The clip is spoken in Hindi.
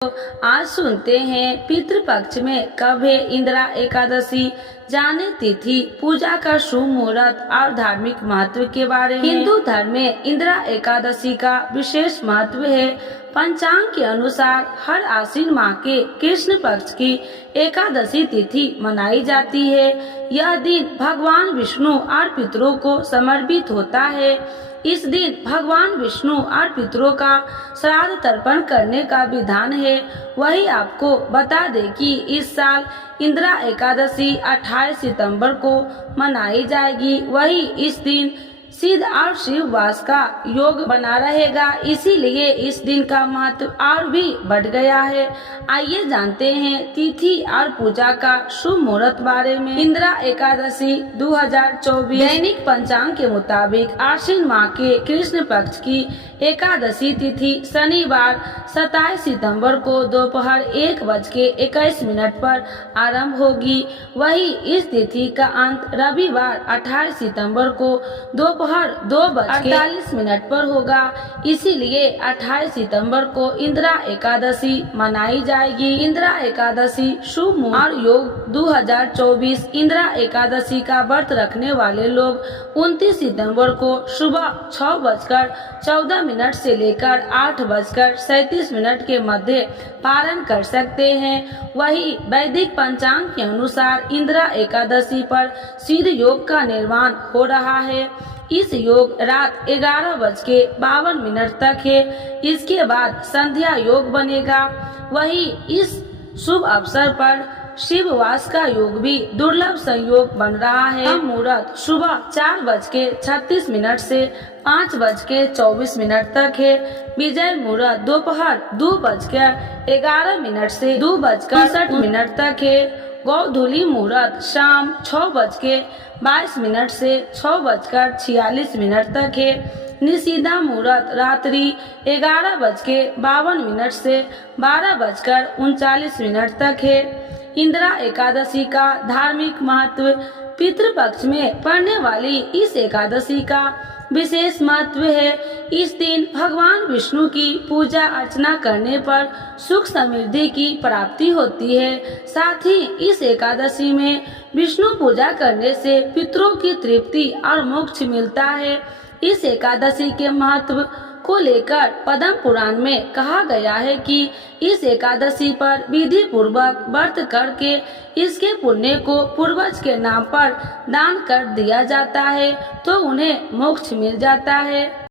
आज सुनते हैं पितृपक्ष में कब है इंदिरा एकादशी। जाने तिथि, पूजा का शुभ मुहूर्त और धार्मिक महत्व के बारे में। हिंदू धर्म में इंदिरा एकादशी का विशेष महत्व है। पंचांग के अनुसार हर आश्विन माह के कृष्ण पक्ष की एकादशी तिथि मनाई जाती है। यह दिन भगवान विष्णु और पितरों को समर्पित होता है। इस दिन भगवान विष्णु और पितरों का श्राद्ध तर्पण करने का विधान है। वही आपको बता दें कि इस साल इंदिरा एकादशी 28 सितंबर को मनाई जाएगी। वही इस दिन सिद्ध और शिव वास का योग बना रहेगा, इसीलिए इस दिन का महत्व और भी बढ़ गया है। आइए जानते हैं तिथि और पूजा का शुभ मुहूर्त बारे में। इंदिरा एकादशी 2024 दैनिक पंचांग के मुताबिक आश्विन माह के कृष्ण पक्ष की एकादशी तिथि शनिवार 27 सितंबर को दोपहर 1:21 पर आरंभ होगी। वही इस तिथि का अंत रविवार 28 सितंबर को दोपहर 2:48 पर होगा। इसीलिए 28 सितंबर को इंदिरा एकादशी मनाई जाएगी। इंदिरा एकादशी शुभ मुहूर्त और योग 2024 इंदिरा एकादशी का व्रत रखने वाले लोग 29 सितंबर को सुबह 6:14 से लेकर 8:37 के मध्य पारण कर सकते हैं। वही वैदिक पंचांग के अनुसार इंदिरा एकादशी पर सिद्ध योग का निर्माण हो रहा है। इस योग रात 11:52 तक है। इसके बाद संध्या योग बनेगा। वही इस शुभ अवसर पर शिव वास का योग भी दुर्लभ संयोग बन रहा है। मुहूर्त सुबह 4:36 से 5:24 तक है। विजय मुहूर्त दोपहर 2:11 से 2:62 तक है। गोधूली मुहूर्त शाम 6:22 से 6:46 तक है। निषिद्धा मुहूर्त रात्रि 11:52 से 12:39 तक है। इंदिरा एकादशी का धार्मिक महत्व। पितृपक्ष में पड़ने वाली इस एकादशी का विशेष महत्व है। इस दिन भगवान विष्णु की पूजा अर्चना करने पर सुख समृद्धि की प्राप्ति होती है। साथ ही इस एकादशी में विष्णु पूजा करने से पितरों की तृप्ति और मोक्ष मिलता है। इस एकादशी के महत्व को लेकर पद्म पुराण में कहा गया है कि इस एकादशी पर विधि पूर्वक व्रत करके इसके पुण्य को पूर्वज के नाम पर दान कर दिया जाता है तो उन्हें मोक्ष मिल जाता है।